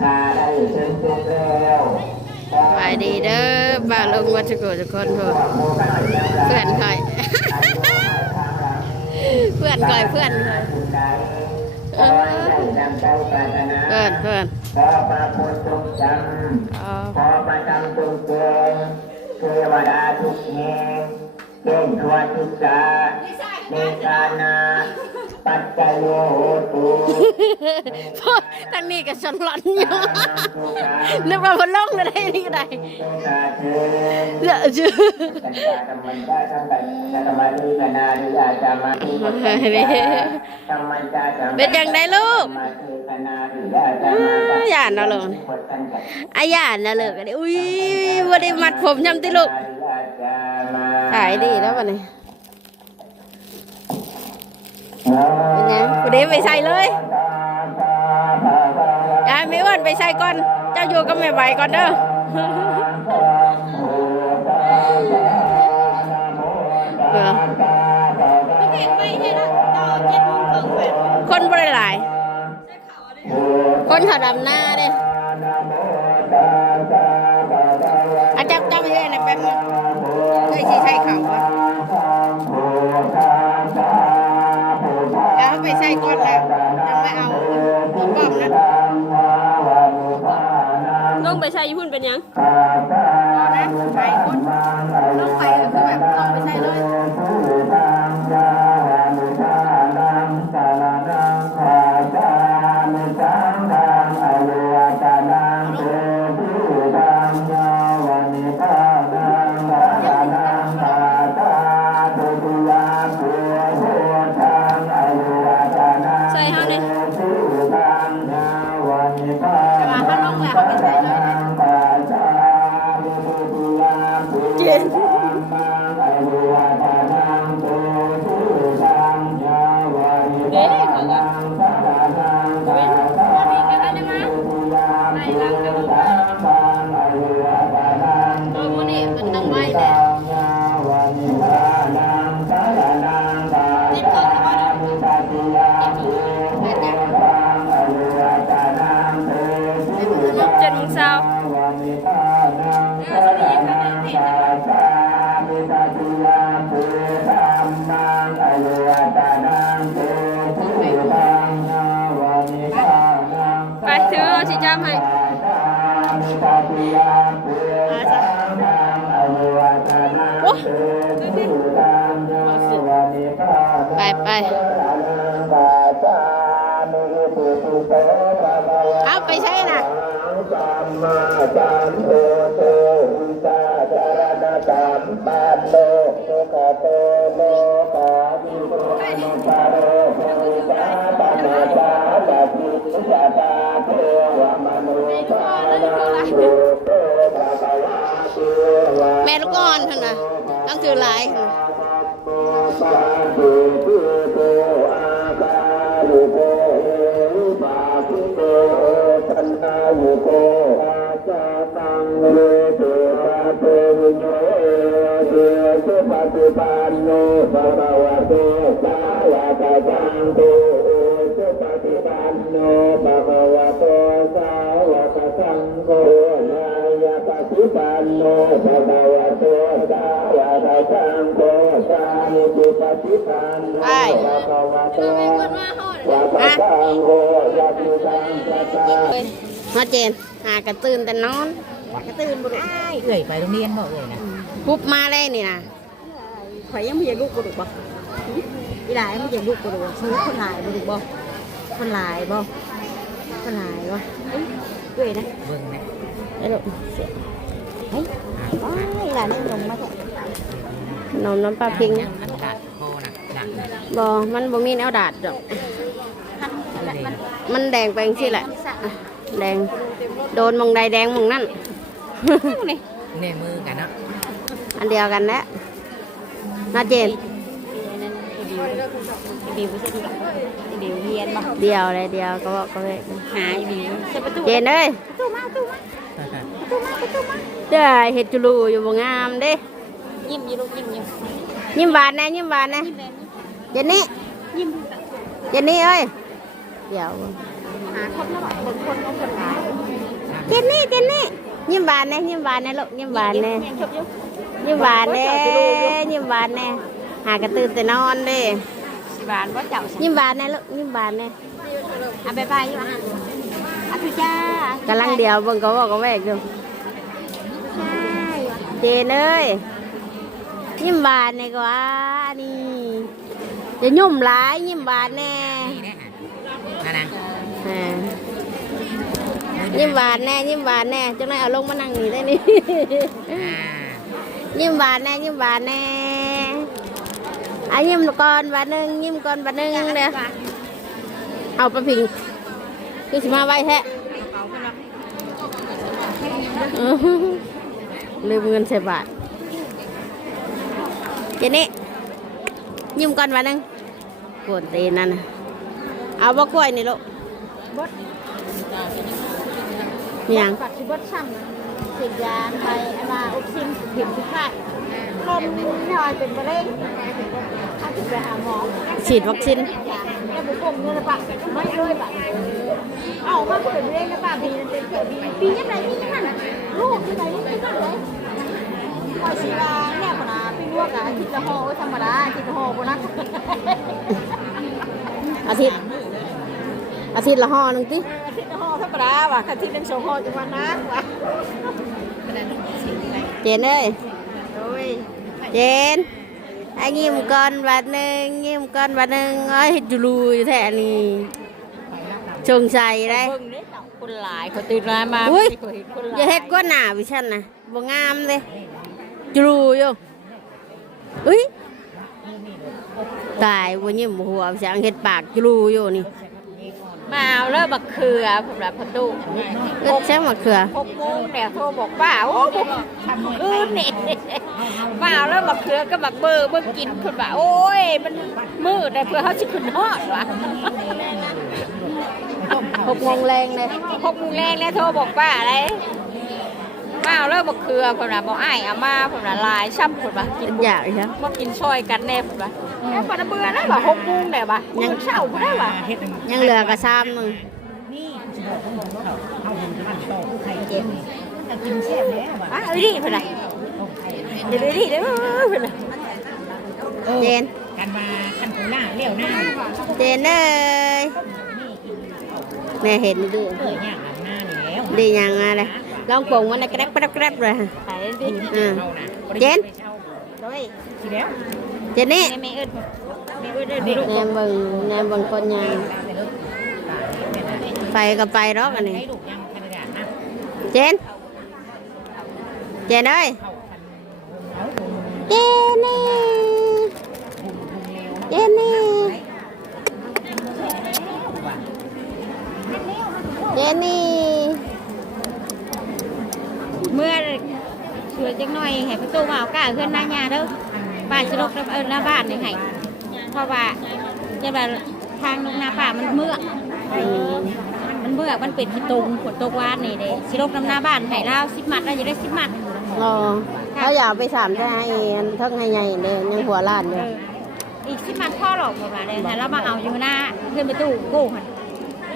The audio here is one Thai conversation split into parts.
ถ้าได้เชิญชมแล้วไปดีเด้อบ้านลงวัดสกุลทุกคนพูเพื่อนคอย เพื่อนคอยเพื่อนคอยคุณใดขอให้ได้ดังใจปรารถนาเพื่อนเพื่อนขอพระพุทธจงจอ๋อำขอประจำจงเจงเทวดาทุกแห่งเก่งทวทุกกา เมตานาปัจจยโยโหตุพ่อทางนี้ก็สลอนอยู่นึกว่าพนลงเลยได้นี่ก็ได้สาธุเลือชื่อสัญญาธรรมันได้ทั้งแต่ธรรมะนิกนานิยาจามาทุกข์ธรรมันจาจาเป็นยังไงลูกมาเทศนานิยาจามาอย่านะลูกอาญาน่ะเลิกกันดิอุ้ยบ่ได้มัดผมยำติลูกขายดีแล้ววันนี้ เป็นไงบ่ได้ไปใส่เลยยายไม่อ้วนไปใส่ก่อน เจ้าอยู่กับแม่ใบก่อนเด้อเออคนบริหลาย คนเขาดำหน้าเด้อาจับจับไปเลยนะแป๊บนึงเคยชี้ใช้เขาก่อนแล้ว ไปใส่ก่อนแล้วยังไม่เอาตัวป้อมนะลงไปใช้ญี่ปุ่นเป็นหยังเอานะไปคนต้องไปก็คือแบบต้องไปใส่เลย สัมพุทโธวิชาจารณกรรมปานโลกโลกโตโลกาวิโรมปาโรโภตาปนาจาตาภิจาตาเทวมนุปานาโลโตภะคะวะเทวะแม่ลูกอ่อนเท่านั้นต้องถือหลายค่ะปาติปิโตอาคาลุโกเอวาติโตสันนายุโก โยเอเตสุปฏิปันโนภะคะวะโตสาวกสังโฆสุปฏิปันโนภะคะวะโตสาวกสังโฆนายปฏิปันโนภะคะวะโตสาวกสังโฆสามิจิปฏิปันโนภะคะวะโตวะตะสังโฆยะติสังสตามาเจนหากระตื่นแต่นอน กระตื่นบุรุษอ้ายเอ่ยไปโรงเรียนบ่เอ่ยนะปุ๊บมาเลยนี่นะข่อยยังไม่อยากลูกกระดูกบ่อีหลายไม่อยากลูกกระดูกซื้อคนหลายกระดูกบ่คนหลายบ่คนหลายบ่เอ้ยเอ่ยนะเบิ่งนะไอ้ลูกเสียเฮ้ยว้ายอีหลายนี่ลงมาเถอะขนมน้ำปลาพิงนะมันขาดโคนะดังเลยบอมันบ่มีแนวดาดดอกมันแดงไปสิแหละอะแดง โดนมองใดแดงมองนั่น ในมือกันเนาะอันเดียวกันแหละน่าเจนอีบิวไม่ใช่ที่อีบิวเรียนบ่เดียวเลยเดียวก็บอกก็เลยหาอีบิวใช่ประตูเจนเอ้ยตู้มาตู้มาเด้อเห็ดจุลูอยู่บ่งามเด้ยิ้มอยู่ลูกยิ้มอยู่ยิ้มหวานแน่ยิ้มหวานแน่เจนนี่ยิ้มเจนนี่เอ้ยเดี๋ยวหาคนละบ่เบิ่งคนเอาคนหลายเจนนี่เจนนี่ ยิ้มหวานแน่ยิ้มหวานแน่ลูกยิ้มหวานแน่ยิ้มหวานแน่ยิ้มหวานแน่หากระตื่นแต่นอนเด้สิบานว่าเจ้า ยิ้มหวานแน่ลูกยิ้มหวานแน่อะบายบายอยู่อะอะพี่จ้ากำลังเดียวเบิ่งก็บอกก็แวกอยู่ใช่เจนเอ้ยยิ้มหวานแน่กว่านี่จะยุ่มหลายยิ้มหวานแน่นี่แน่นั่นนะอ่ายิ้มหวานแน่ยิ้มหวานแน่จังไรเอาลงมานั่งนี่ได้นี่อ่ายิ้มหวานแน่ยิ้มหวานแน่อะยิ้มก่อนบาทหนึ่งยิ้มก่อนบาทหนึ่งเด้อเอาไปพิงคือสิมาไว้แท้อื้อหือลืมเงินใส่บาทเจนี่ยิ้มก่อนบาทหนึ่งปวดตีนนั่นน่ะเอาบะกล้วยนี่ลูกบดมี หยัง ปัดสิบดช่ำสิบยางไปอันมาอุบซิมผิดทุกข่ายลมหน่อยเป็นมะเร็งถ้าถึงไปหาหมอฉีดวัคซีน แล้วบุกงเงินละปะไม่เลยปะเอามาเปิดเรื่องละปะปีนั้นเป็นเกิดปีปียังไงนี่นั่นลูกที่ไหนนี่นั่นเลยคอยสีดาแน่ปนาพี่ลวกอะอาทิตย์ละห่อธรรมดาอาทิตย์ละห่อปนะอาทิตย์อาทิตย์ละห่อหนึ่งติ อาทิตย์ละห่อ ธรรมดาว่ะอาทิตย์หนึงสองห่อจังหวันนะว่ะเจนเอ้ยโอ้ยเจนไอ้ยิ้มก่อนบาทหนึ่งยิ้มก่อนบาทหนึ่งเอ้ยจูรูอยู่แท้นี่ชงใส่ได้เบิ่งนี่คนหลายเขาตื่นมามาอุ้ยไม่เคยเห็นคนหลายอย่าเฮ็ดก้นหนาวิชันนะบ่งามเลยจูรูอยู่อุ้ยตายบ่ยิ้มบ่หัววิชันเฮ็ดปากจูรูอยู่นี่ มาเอาเลิกบักเขือผมรับประตูเอ้ยใช่มะเขือหกโมงเนี่ยโทรบอกป้าโอ้บุกคืนนี่มาเอาเลิกบักเขือก็บักเบอร์เบิ่งกินคนว่าโอ้ย มันมืดแต่เพื่อเขาสิขึ้นฮอดวะหกโมงแรงเลยหกโมงแรงเนี่ยโทรบอกป้าอะไรมาเอาเลิกบักเขือผมน่ะบอกอ้ายเอามาผมน่ะลายช้ำผมว่ากินอยากใช่มากินซอยกันแน่ผมว่า แค่ปนเบื่อนะว่าหกโมงเนี่ยว่ะยังเช้าบ่ได้ว่ะยังเหลือกระซ้ำหนึงอะเอาดิเพิ่นน่ะเดี๋ยวดิเด้อเพิ่นน่ะเจนกันมาขั้นปูหน้าเลี้ยวหน้าเจนเอ้ยแม่เห็นดิเปิดอย่างหน้านี่แล้วดียังไงเลยลองปรุงมันในกระแกรบกระแกรบเลยขายดิอ่าเข้านะเจนโอ้ยทีแล้ว เจนนี่แม่แม่เอิ้นแม่เอิ้นเด้อดิลูกแนมเบิ่งแนมเบิ่งคนยังไปก็ไปรอกอันนี้ให้ลูกยังขนาดนะเจน เจนเอ้ยเจนนี่เจนนี่เจนนี่เมื่อเชื่อจังหน่อยให้ประตูมาเอาก้าเพื่อนนางยาเด้อ ป้าสิลกเอิ้นหน้าบ้านนี่ให้เพราะว่าจะว่าทางลงนาป่ามันเมือกอืมมันเมือกมันเป็นที่ตรงฝนตกวานนี่เด้สิลกน้ำหน้าบ้านให้เรา10มัดเราจะได้10มัดอ๋อเขาอยากไปสามจะให้อันเทั้งให้ใหญ่เลยยังหัวล้านอเอยู่ออีก10มัดพ่อหรอกประมาณนี้แต่เรามาเอาอยู่หน้าเพื่อนประตูโก้หั่น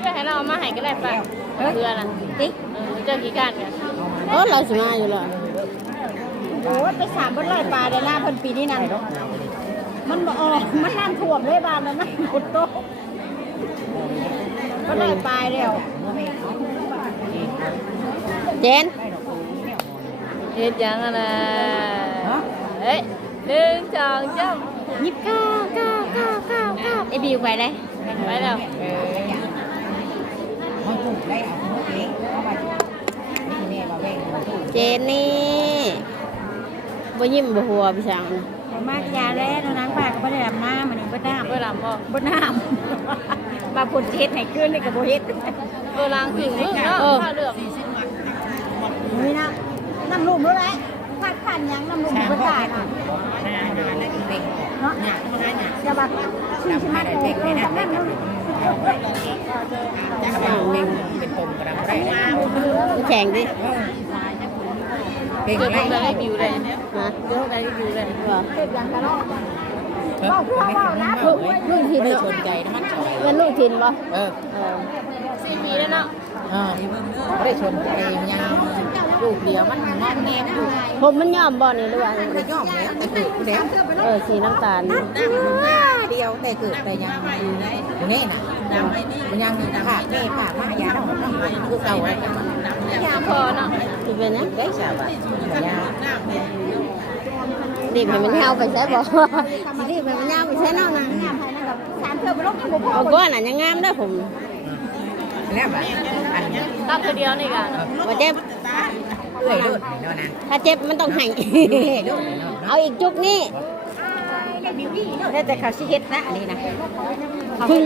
จะให้เราเอามาให้ก็ได้ป่ะเพื่อนน่ะติ๊กเออเจ้ากี่การกันเออเราสิมาอยู่แล้ว โอ้ยไปสามบนไร่ปลาได้หน้าเพิ่นปีนี้นั่นมันบ่ออกมันน้ำท่วมเลยบ้านนั้นนะฝนตกก็ไล่ปลายแล้วเจนเฮ็ดยังอะนะเฮ้ยหนึ่งสองจ้ายิบเก้าเก้าเก้าเก้าเก้าไอบิวไปเลยไปแล้วห้องปลูกได้เอาหัวเล็กเข้าไปนี่แม่มาแบ่งมาปลูกเจนนี่ บ่ยิ้มบ่หัวพี่ช่างผมมากยาแล้วนางปลาก็ไม่ได้ดำน้ำมันนี่บ่น้ำเวลาบอกบ่น้ำปลาผลเฮ็ดให้ขึ้นเลยกับบ่เฮ็ดเวลาถึงมึงเนาะถ้าเลือกนี่นะน้ำลุ่มแล้วแหละขาดขันยังน้ำลุ่มสามบ่พ่อได้แม่ปลูกหน้าหน้าแล้วเบ่งออกเนาะหน้าเข้ามาหน้าจะบักสี่สิบมัดเลยเออสำนักนึงจะกระเป๋าเบ่งเป็นปมกระดังได้แข่งดิ เบ่งอกไรได้บิวเลยฮะเลือกได้บิวเลยว่าเฮ็ดอย่าเนาะเออไม่ไม่ลูกทินเนาะสนใจนะมันจอยเป็นลูกทินบ่เออเออสี่ปีแล้วเนาะเออไม่ได้ชนใจยังลูกเดียวมันงอนแงมอยู่ผมมันย่อมบ่นี่ด้วยไม่ย่อมแล้วแต่เกิดแล้วเออสีน้ำตาลเดียวแต่เกิดแต่ยังอยู่นี่น่ะมันยังผ่าแม่ผ่ามายาเราต้องคือเก่าอะไรกันยา พอเนาะสิเป็นหยังได้สาวอะยารีบให้มันเหี่ยวไปใช้บ่รีบให้มันเหี่ยวไปใช้เนาะนะสามเทื่อไปลงยังบ่พอเอาก้อนน่ะยังงามเด้ผมแล้วบบอันตั้งคือเดียวนี่กันว่าเจ็บเอื่อยดดเนาะนะถ้าเจ็บมันต้องให้เอาอีกจุกนี่แล้แต่เขาชิเฮ็ดนะอันนี้นะพึ่ง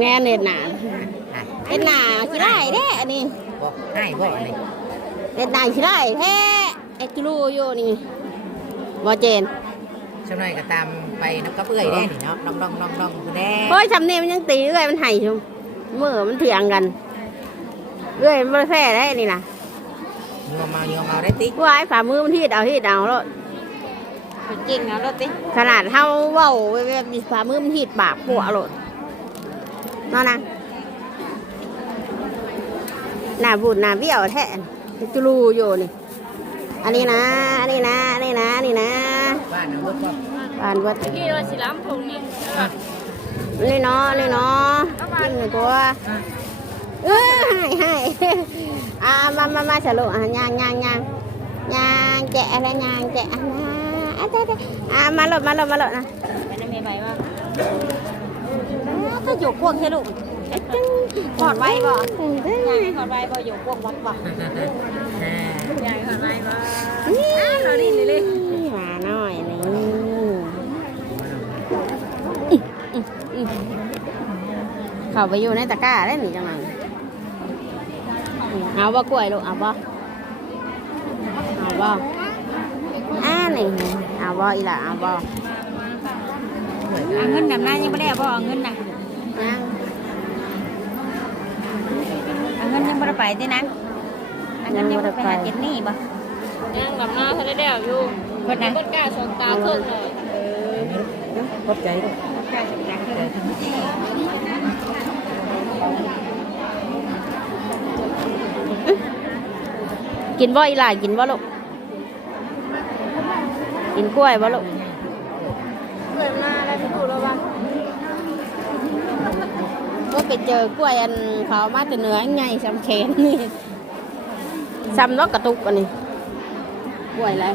แง่เน็ดหนาเน็ดหนาขี้ได้แท้อันนี้บอกให้บอกอันนี้เน็ดหนาขี้ได้แท้ไอ้กิลูอยู่นี่บ่เจนช่วงหน่อยก็ตามไปน้ำก็เปื่อยได้นี่เนาะน้องน้องน้องน้องคุณแดงโอ้ยทำนี่มันยังตีเรื่อยมันไห้ชุมมือมันเถียงกันเรื่อยมันแพ้ได้นี่นะโยมเมาโยมเมาได้ติ๊กว่าไอ้ฝ่ามือมันทีดเอาทีดเอาแล้ว จริงเอาแล้วติ๊กขนาดเท่าเว้าแบบมีฝ่ามือมันทีดปากปัวโลดเนาะนะหน้าบูดหน้าเบี้ยวแท้จุลูอยู่นี่ อันนี้นะ อันนี้นะ อันนี้นะ อันนี้นะ บ้านเอาลูกว่าบานวัดที่ว่าสิล้ำถุงนี่นี่เนาะนี่เนาะกินหนึ่งตัวเออให้ให้อ่ามามามาสรุปอะย่างย่างย่างย่างแจะอะไรย่างแจะอะนะ อะเด้อเด้ออะมาหลดมาหลดมาหลดนะไปนั่นมีใบว่าก็อยู่พวกแค่ลูกถอดไว้บ่ยายถอดไว้บ่อยู่พวกวัดบ่ยายถอดไว้บ่อ้าวเราดินเลยมาหน่อยนี่เข้าไปอยู่ในตะกร้าได้หนิจังไงเอาบ่กล้วยลูกเอาบ่เอาบ่อ่านี่ เอาบ่อีหล่ะเอาบ่เอาเงินนำหน้ายังไม่ได้บ่เอาเงินน่ะยังเอาเงินยังไม่ได้ไปตินะเอาเงินยังไม่ได้ไปหาเก็บหนี้บ่ยังกับหน้าเขาได้เดียวอยู่เพิ่นน่ะเพิ่นกล้าสองตาเพิ่นเลยขอบใจลูกกินบ่อีหล่ะกินบ่ลูก กินกล้วยบ่ลูกกล้วยมาแล้วจะพูดแล้วว่าก็ไปเจอกล้วยอันเขามาแต่เหนือไงสำเขนนี่ซ้ำนกกระตุกอันนี้กล้วยอะไร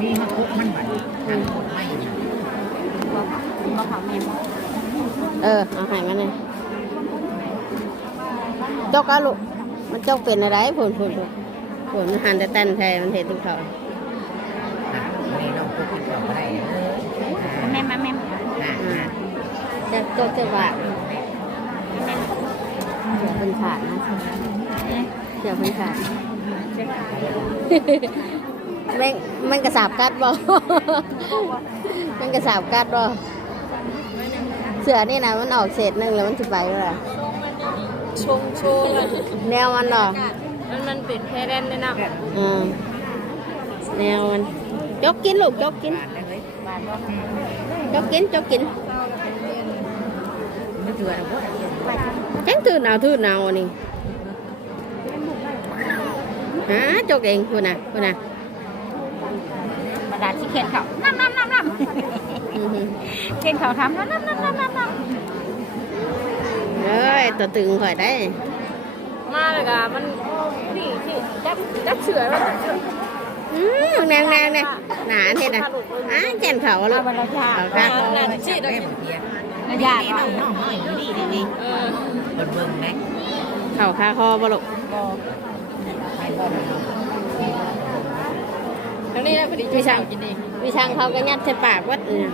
มีมะคุกมันบัดไม่เนี่ยบ่ขอแม่บ่เออเอาใหายมาเลยจกเอาลูกมันจกเป็นอะไรผลผลผลผลมันหันแต่แต้นแทนมันเห็นทุกเขานี่น้องคุกกินข้าวได้ แม่มาแม่ จะจกจะบาดเสียเป็นขาดนะเสียเป็นขาดแม่งแม่งกระสาบกัดบ่แม่งกระสาบกัดบ่เสือนี่นะมันออกเศษหนึงแล้วมันจะไปเลยชงโชว์เลยแนวมันเหรอมันมันเป็นแพร่นเลยนะอืมแนวมันจกกินลูกจกกินบาทได้เลยจกกินจกกินมัน เถื่อนพวกจังถือหนาวถือหนาวอันนี่ฮะจกเองคุณน่ะคุณน่ะบรรดาที่เขียนเขาน้ำน้ำน้ำน้อื้อหือำเขียนเขาทำน้ำน้ำน้ำน้ำน้ำน้เอ้ยตัวตึงข่อยได้ มาเลยกะมันนี่ที่จับจับเสือแล้วจับเสืออืมแนวแนวเนี่ยหนาเท่น่ะอะแก่นเขาลูกบรรดาเขาข้างคอแม่เพีย ญาติน้องน้องน้อยอยู่ดีดีดีเออเบิ่งเบิ่งไหมเขาคาคอบ่ลูกไปบ่ทั้งนี้นะพอดีวิชังวิชังเขาก็ยัดใส่ปากวัดเนี่ย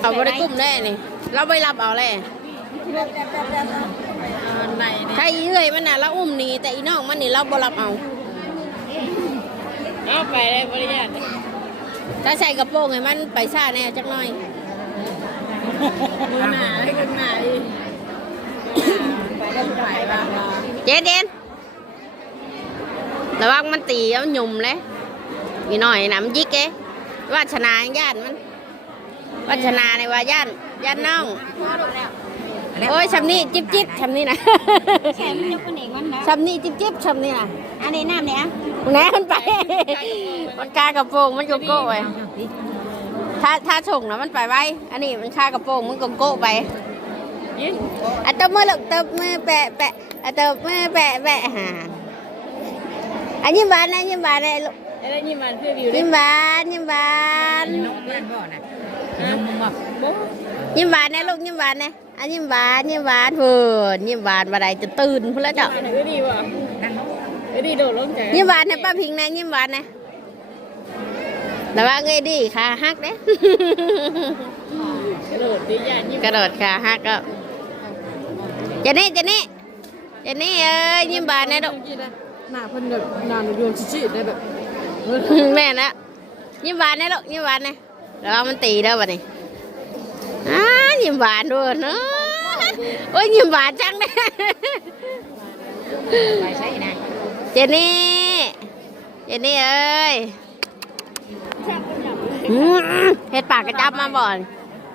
เอาบริกุ้มได้นี่เราไปรับเอาเลยไหนใครเอ้ยมันน่ะเราอุ้มหนีแต่อีน้องมันนี่เราบ่รับเอาเอาไปเลยบริญาตถ้าใส่กระโปรงให้มันไปซ่าแน่จักหน่อย มือหนาให้คนหนาอีกไปได้ไปบ้างเจ๊เด่นระวังมันตีแล้วหยุ่มเลยอีน้อยน้ำยิกเอ๊ะวาชนาญาติมันวาชนาในว่าญาติญาติน้องโอ้ยชำนี่จิ๊บจิ๊บชำนี่นะแค่มันยกคนเองมันนะชำนี่จิ๊บจิ๊บชำนี่นะอันนี้น้ำเนี่ยแหน่มันไปมันกากระโปรงมันโกโก้ไป ถ้าถ้าส่งนะมันไปไว้ อันนี้มันคากระโปรงมันโกโก้ไปอะตบมือลูกตบมือแปะแปะอะตบมือแปะแปะหาอันยิ้มหวานนะยิ้มหวานนะลูกอะไรนี่มันเพื่อวิวยิ้มหวานยิ้มหวานน้องบ้านบ่อนะน้องมึงบ่ยิ้มหวานนะลูกยิ้มหวานนะอันยิ้มหวานยิ้มหวานเพื่อนยิ้มหวานมาได้จะตื่นพุ่นแล้วเจ้าเออดีว่ะเออดีโดดลงใจยิ้มหวานนะป้าพิงนะยิ้มหวานนะ แต่ว่าไงดีขาหักเด้กระโดดดีอย่างนี้กระโดดขาหักก็เจนี่เจนี่เจนี่เอ้ยยิ้มหวานนะลูกหน้าเพิ่นแบบนานโยนชิๆได้แบบแม่นะยิ้มหวานนะลูกยิ้มหวานนะแล้วามันตีเด้อบัดนี้อ้ายิ้มหวานด้วยเนาะโอ้ยยิ้มหวานจังเลยไปใช่นะเจนี่เจนี่เอ้ยอืม เห็ดปากกระจับมาบ่อน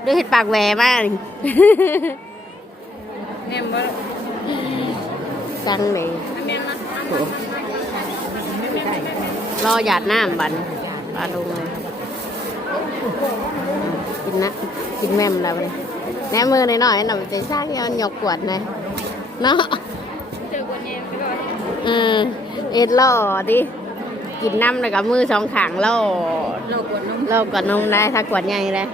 ดูเห็ดปากแหวมากแม่บ่จังเลยแม่นะโอ้รอหยาดน้ำบันปลาลงเลยกินนะกินแม่มแล้วเลยแหนมือหน่อยๆหน่อยใจซ่าเงี้ยหยกกวดหน่อยเนาะเจอกว่านี้ก็ได้อืมเอ็ดล่อดิ กินน้ำแล้วกับมือสองขางล่อโลกวนนมล่อกดนมได้ถ้ากวดใหญ่เลย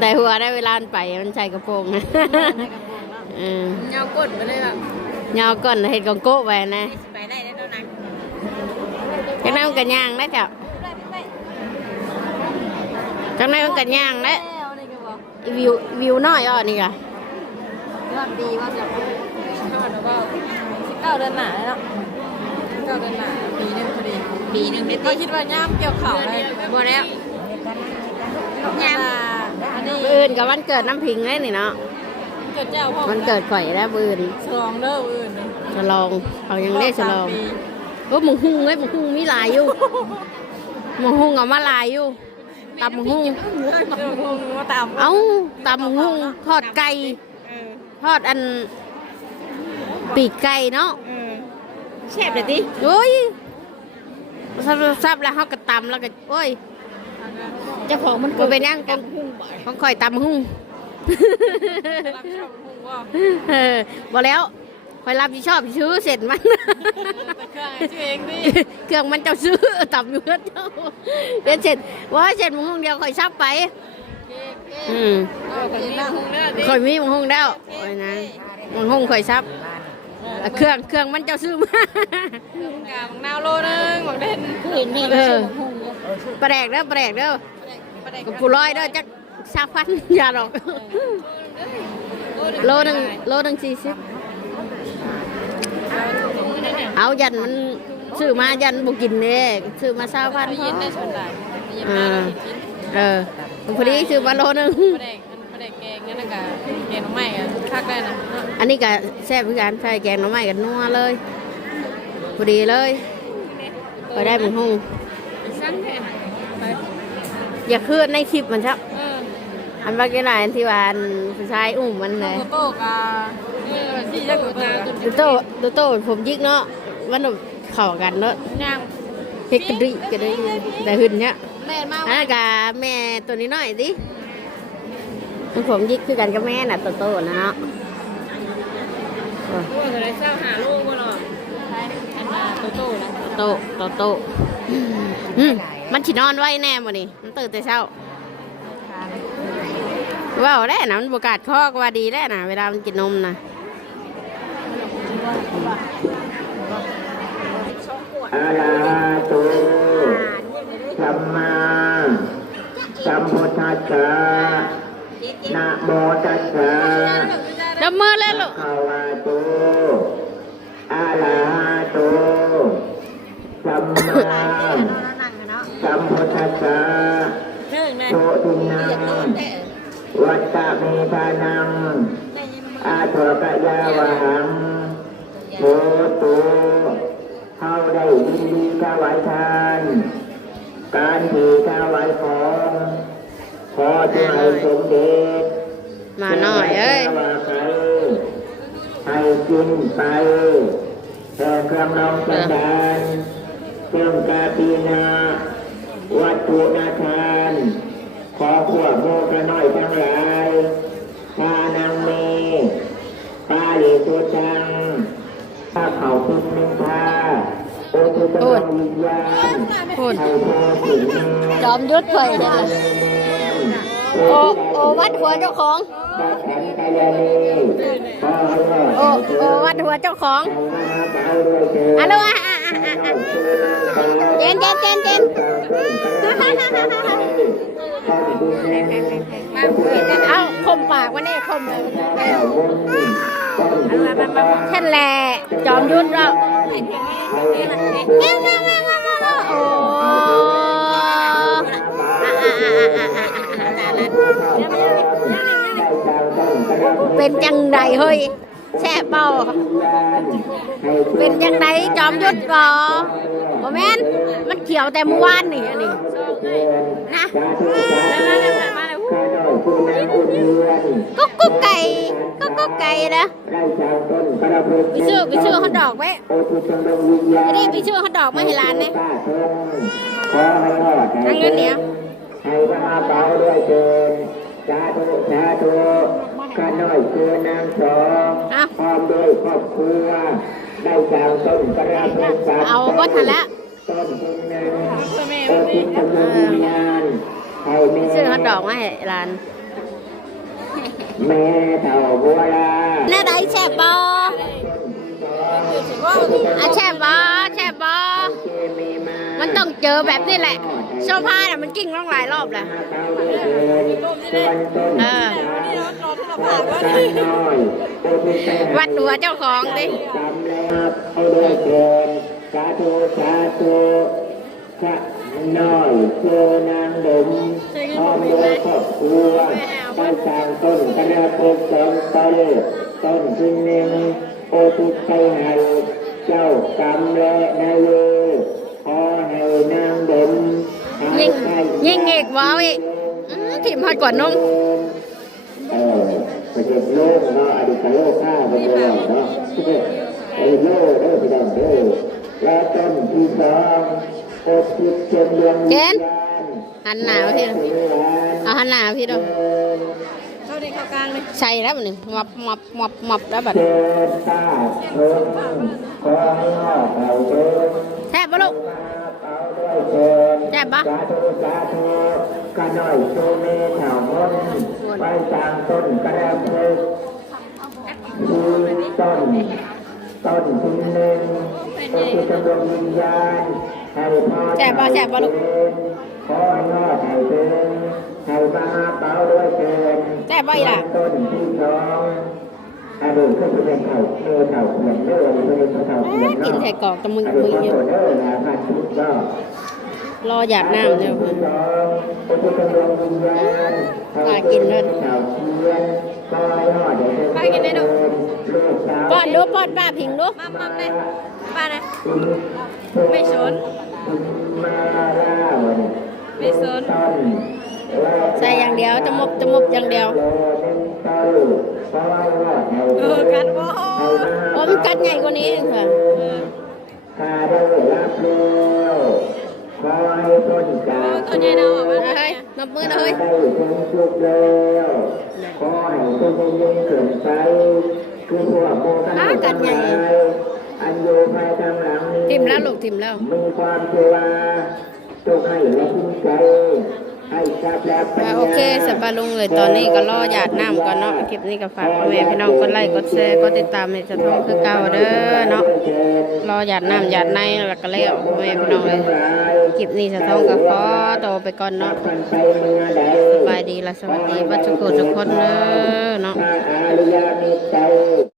แต่หัวได้เวลามันไปมันใส่กระโปรงนะอืมยาวกดไปเลยแบบเงาก่อนเห็ดกองโก้ไปนะไปได้ได้ตัวนั้นจังนั้นมันกันย่างนะเจ้าจังนั้นมันกันย่างนะแล้วนี่ก็บอกอีวิววิวน้อยอ่อนี่กะยอดดีว่าจะยอดแล้วก็ เก้าเดือนหนาแล้วเก้าเดือนหนาปีนึงพอดีปีนึงเด็ดก็คิดว่าย่ามเกี่ยวเข่าเลยบ่แล้วย่ามอันนี้บืนกับวันเกิดน้ำพิงเลยนี่เนาะเกิดเจ้าพ่อวันเกิดข่อยแล้วบืนฉลองเด้ออื่นฉลองเขายังได้ฉลองโอ้มึงหุ่งเลยมึงหุ่งมีหลายอยู่มึงหุ่งเอามาหลายอยู่ตำมึงหุ่งเดี๋ยวงงมาตามเอ้าตำมึงหุ่งทอดไก่ทอดอัน ปีกไก่เนาะแซ่บเลยดิโอ้ยซับซับแล้วเขาก็ตำแล้วก็โอ้ยเจ้าของมันมันเป็นยังของของข่อยตำหุ่งรับชอบฮู้ว่าเออบอกแล้วข่อยรับผิดชอบซื้อเสร็จมันแต่เครื่องไอ้ชื่อเองดิเครื่องมันเจ้าซื้อตับอยู่เพื่อนเจ้าเดี๋ยวเสร็จว่าเสร็จมึงห้องเดียวข่อยซับไปอืมเอาคนนี้ฮู้เด้อดิข่อยมีมึงห้องแล้วโอ้ยนะมึงห้องข่อยซับ อะเครื่องเครื่องมันเจ้าซื้อมา กาบางนาวโลนึงบางเด่นเห็นนี่เอมันอชื่อหุ่งแปลกเด้อแปลกเด้อกับปูร้อยเด้อจักสามพันอย่าหรอก โลหนึ่งโลหนึ่งสี่สิบเอายันมันซื้อมายันบุกินเด้ซื้อมาสามพันพอยินได้ชนได้ยินอ่าได้เออพอดีซื้อมาโลหนึง ประเด็ก ประเด็กแกงนั่นน่ะกะแกงน้ำใหม่กะคักได้นะอันนี้ก็แซ่บเหมือนกันใส่แกงหน่อไม้กันนัวเลยพอดีเลยไปได้หมึงหงสั้นแค่ไปอย่าคืนในคลิปมันชับเอออันว่ากี่ไหนที่ว่าอันผู้ชายอุ้มมันเลยโตโต้กะเออที่จะกดตาดูโตดูโตผมยิกเนาะมันแบบเข้ากันเนาะย่างเฮ็ดกระดิกระดิแต่หึนเนี้ยแม่มาอันนั้นกับแม่ตัวนี้หน่อยดิ มันผมยิกคือกันกับแม่น่ะโตโตนะเนาะลูกอะไรเศร้าหาลูกบ่หรอใช่อันน่ะโตโต้นะโตโตโตอืมมันฉินอนไว้แน่บ่นี่มันตื่นแต่เช้าว้าวได้นะมันบกาดข้อก็ว่าดีได้นะเวลามันกินนมนะอะระหะโตสัมมาสัมพุทธัสสะ นะโมตัสสะดมมือเลยลูกภะคะวะโตอะระหะโตสัมมาสัมพุทธัสสะเรื่องนะโสตินังวัตตะเมธานังอาโทกะยาวหังโหตุเฮาได้ยินดีถวายทาน การถือถวายของขอจะให้ส มเด็จมาหน่อยเอ้ยว่าไปให้กินไปแต่เครื่องนองจันดานเครื่องกาตีนาวัตถุนาทาน ขอพวกโมกระน้อยทั้งหลายพานังเมปาลิสุจังถ้าเขาทุกนิพาโอทุตระวิญญาณพูดให้พอถึงจอมยุทธเผยนั่นแหละ โอโอวัดหัวเจ้าของพระขันกายานีขอให้รอดโอโอวัดหัวเจ้าของเอาด้วยเถิดอะลูกอะอะอะอะอะเจนเจนเจนเจนเอาคมปากวันนี้คมเลยแค่แหละจอมยุทธเรา เป็นจังใดเฮ้ยแช่เป้าเป็นจังไดจอมยุทธก่อบ่แม่นมันเขียวแต่เมื่อวานนี่อันนี้นะกุ๊กกุ๊กไก่กุ๊กกุ๊กไก่นะไปซื้อไปซื้อฮอทดอกไว้ไอ้นี่ไปซื้อฮอทดอกมาให้ร้านเนี่ยนั่งเงินเดี๋ย วให้พระเบาด้วยเกินสาธุสาธุข้าน้อยคือนางสองเอาพร้อมด้วยครอบครัวได้จากต้นกระเพาะสามเอาบ่ทันแล้วต้นทุนหนึ่งโอทิศกำลังวิญญาณให้แม่ซื้อฮอทดอกมาให้ร้านแม่เท่าบัวลาแน่าใดแช่บบ่อะแช่บบ่แช่บบ่เจมีมามันต้องเจอแบบนี้แหละ โซฟาน่ะมันกิ้งร้องหลายรอบแหละเขาด้วยเกินส่วนต้นเออการน้อยโอทิศไปหาวัดหัวเจ้าของดิกรรมแล้วเอาด้วยเกินสาธุสาธุพระน้อยเจอนางดมพร้อมด้วยครอบครัวได้สร้างต้นกระโปงสองต้นต้นที่หนึ่งโอทุกไปให้เจ้ากรรมและนายเวรขอให้นางดมหา ยิงไปยิงอีกว้าวอีกอื้อถิ่มหอดกว่านมเออประเทศโลกเนาะอดีตโลกข้าประเทศเราเนาะเออโลกเด้อพี่น้องเด้อและต้นที่สองอกจิตเจนดวงวิญญาณหันหน้ามาพี่ดูเอาหันหน้ามาพี่ดูเข้าในเข้ากลางเลยใช่แล้วบัดนี้มับมับมับมับแล้วบัดเจนี้นตาชนขอให้งอกเราเดินแซ่บปะลูก เอาด้วยเชิญแซ่บปะสาธุสาธุกระหน่อยโชเมถาวรไว้ตามต้นกระเพาะคือต้นต้นทุนหนึ่งก็คือกำลังวิญญาณให้พ่อแซ่บปะแซ่บปะลูกขอให้รอดให้เป็นให้มาเป้าด้วยเกินแซ่บปะอีหล่ะต้นที่สองอันนี้ ก็จะเป็นเข่าเนื้อเข่าเหมือนเนื้อมันเป็นเข่าเหมือนกินเนาะใส่กรอกตะมึงอันมึนี้งก็อเนอะพันชุดก็รอหยาดน้ำเดี๋ยวที่สองก็คือกำลังวิญญาณน่ากินเลยเข่าเทียนก็ให้ดูป้อนลูกป้อนดูป้อนป้าพิงดูมัมมัมเลยป้านะไม่สนไม่สน ใส่อย่างเดียวจะมบจะมบอย่างเดียวเออกันบ่โอ้มันกัดใหญ่กว่านี้เองค่ะข้าได้รับแล้วขอให้พ้นจากตัวใหญ่เนาะมันเฮ้ยนับมือนะเฮ้ยได้พ้นทุกข์แล้วขอให้ทุกข์ยิ่งเกินไปคือพวกโมฆะทั้งหลายอันอยู่ภายทางหลังนี้ทิมแล้วลูกทิมแล้วมีความเชื่อว่าจงให้และจริงใจ โอเคสับปะลุงเลยตอนนี้ก็รอหยาดน้ำก่อนเนาะคลิปนี้ก็ฝากพ่อแม่พี่น้องกดไลค์กดแชร์กดติดตามให้จะท้องคือเก่าเด้อเนาะรอหยาดน้ำหยาดในแล้วก็แล้วพ่อแม่พี่น้องเลยคลิปนี้จะท้องก็ขอโตไปก่อนเนาะสบายดีและสวัสดีบัดทุกคนทุกคนเด้อเนาะ